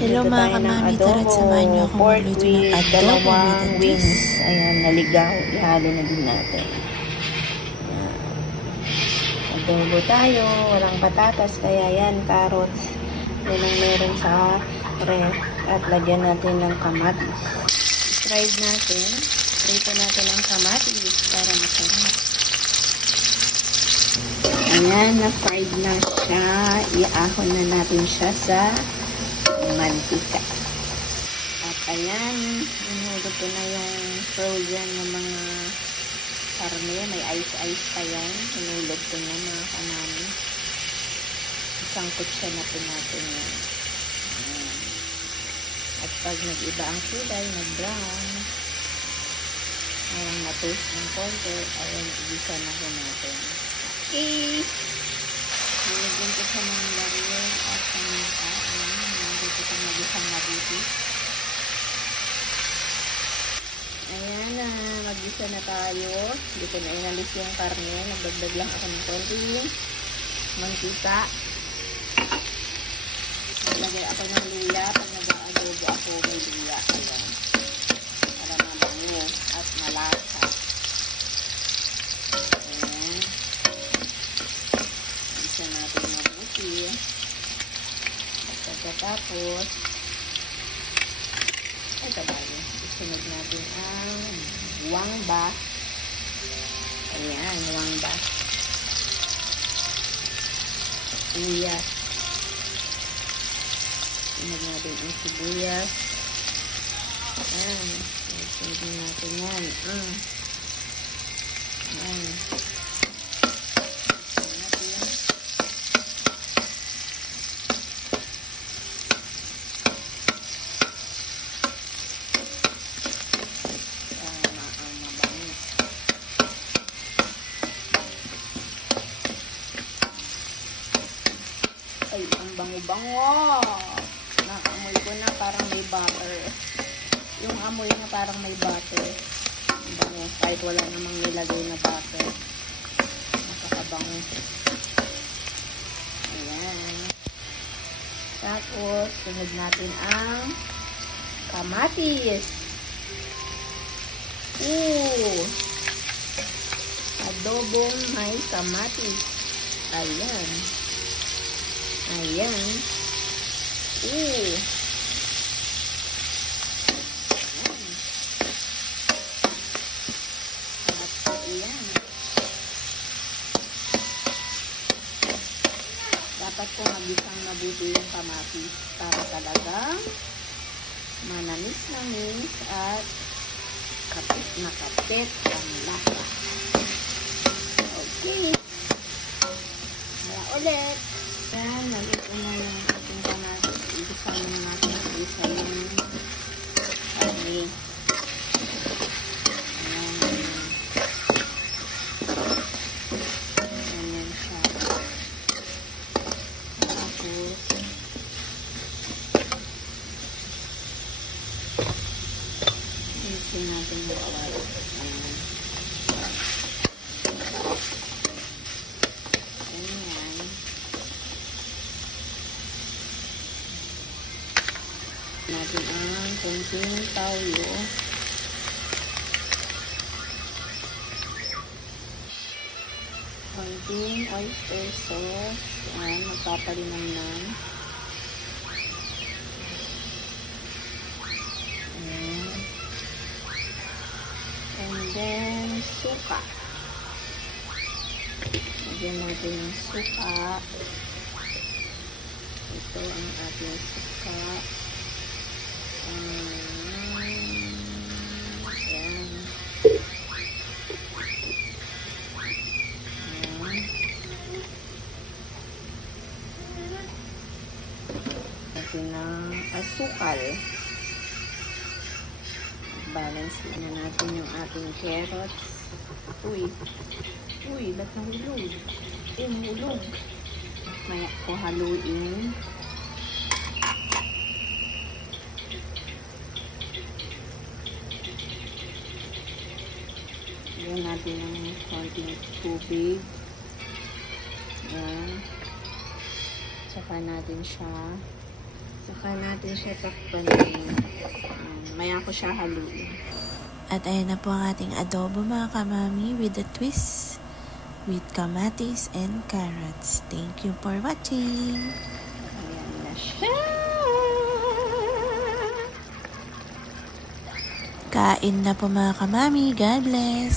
Hello Luto mga tayo ng kamami, tara't samahan niyo ako pork magluto with ng adobo dalawang with wings. cheese. Ayan, naligaw. Ihalo na din natin. Ayan. Adobo tayo. Walang patatas. Kaya yan, carrots. Yan ang meron sa ref. At lagyan natin ng kamatis. Fried natin. Prito natin ang kamatis para masarap. Ayan, na-fried na siya. Iahon na natin siya sa mantika. At ayan, inulog ko na yung frozen ng mga karne. May ice-ice pa yan. Inulog ko na mga kamami. Isangkot siya na po natin yan. Ayan. At pag nag-iba ang kulay, nag-brown, ayan, na-toast ng konti, ayan, igisa na po natin. Okay. Nilagyan ko siya ng baril at paminta. Ayan, nilagyan ko siyang magisang mabuti. Ayan na, magisa na tayo. Hindi ko na inalis yung karne. Nagdagdag lang ako ng konting mantika. Nilagay ako ng luya. Pag nag-adobo ako, may luya. Ayan. Para mabango at malasa. Ayan. Magisa natin mabuti. At pagkatapos, ay tabayo. Isunod natin ang wangba. Ayan, wangba. Sibuyas. Isunod natin ang sibuyas. Ayan. Isunod natin yan. Ayan. Ay, ang bango-bango. Naamoy ko na parang may butter. Yung amoy na parang may butter. Ang bango. Kahit wala namang nilagay na butter. Nakakabango. Ayan. Tapos, sunod natin ang kamatis. Adobong may kamatis. Ayan. Ayan. Ayan. At ayan. Dapat po magisang mabuti yung kamatis para talagang manamis-namis at kapit na kapit ang lasa. Okay. Mula ulit. Ayan, naluto na yung ating kamatis. Ibisahin na natin ang isa yung karne. Ayan. Ayan siya. Tapos, ibisin natin yung kawali. Ayan. Natin ang konting tawyo. Konting oyster sauce. Ayan, magpapalinamnam. Ayan. And then, suka. Lagyan natin ng suka. Ito ang ating suka. Ayan. Ayan. Natin ng asukal. Balance na natin yung ating carrots. Uy, ba't nahulog? Nahulog. Maya ko haluin. Lagyan natin ng konting tubig. Ayan. Tsaka natin siya Saka natin siya takpan. Maya ko siya haluin. At ayan na po ang ating adobo mga kamami with a twist with kamatis and carrots. Thank you for watching. Ayan na siya. Kain na po mga kamami. God bless.